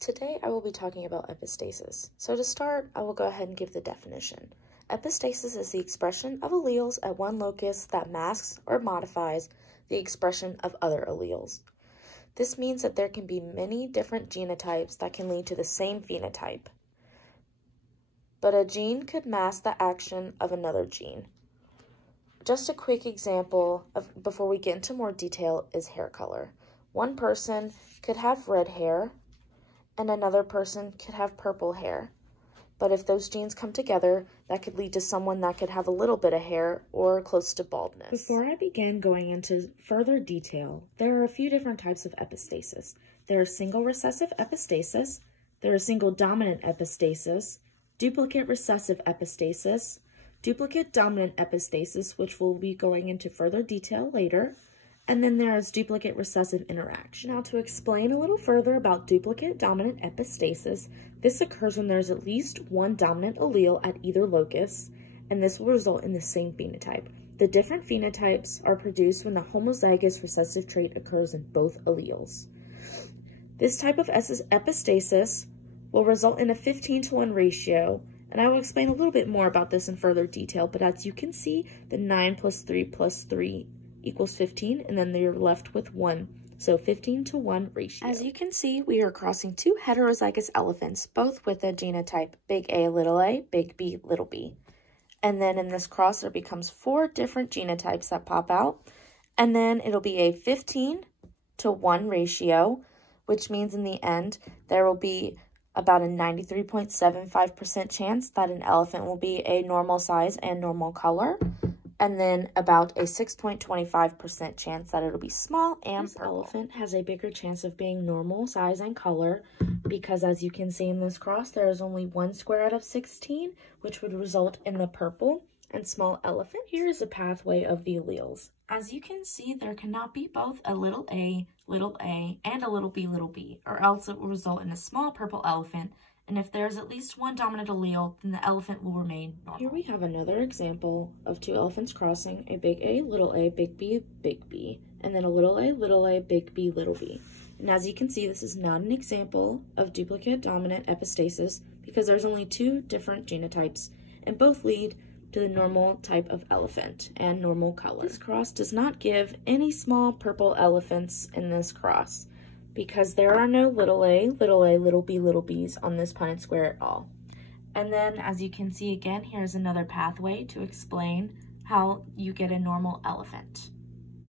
Today I will be talking about epistasis. So to start, I will go ahead and give the definition. Epistasis is the expression of alleles at one locus that masks or modifies the expression of other alleles. This means that there can be many different genotypes that can lead to the same phenotype, but a gene could mask the action of another gene. Just a quick example before we get into more detail is hair color. One person could have red hair and another person could have purple hair. But if those genes come together, that could lead to someone that could have a little bit of hair or close to baldness. Before I begin going into further detail, there are a few different types of epistasis. There is single recessive epistasis, there is single dominant epistasis, duplicate recessive epistasis, duplicate dominant epistasis, which we'll be going into further detail later, and then there is duplicate recessive interaction. Now, to explain a little further about duplicate dominant epistasis, this occurs when there's at least one dominant allele at either locus, and this will result in the same phenotype. The different phenotypes are produced when the homozygous recessive trait occurs in both alleles. This type of epistasis will result in a 15-to-1 ratio, and I will explain a little bit more about this in further detail, but as you can see, the 9 plus 3 plus 3 equals 15, and then you're left with 1. So 15-to-1 ratio. As you can see, we are crossing two heterozygous elephants, both with a genotype big A, big B, little b. And then in this cross, there becomes 4 different genotypes that pop out. And then it'll be a 15-to-1 ratio, which means in the end, there will be about a 93.75% chance that an elephant will be a normal size and normal color, and then about a 6.25% chance that it'll be small and this elephant has a bigger chance of being normal size and color because, as you can see in this cross, there is only 1 square out of 16, which would result in the purple and small elephant. Here is a pathway of the alleles. As you can see, there cannot be both a little a, and a little b, or else it will result in a small purple elephant. And if there's at least one dominant allele, then the elephant will remain normal. Here we have another example of 2 elephants crossing, a, big B, and then a, big B, little b. And as you can see, this is not an example of duplicate dominant epistasis because there's only 2 different genotypes, and both lead to the normal type of elephant and normal color. This cross does not give any small purple elephants in this cross, because there are no little a, little b, little b's on this Punnett square at all. And then, as you can see again, here's another pathway to explain how you get a normal elephant.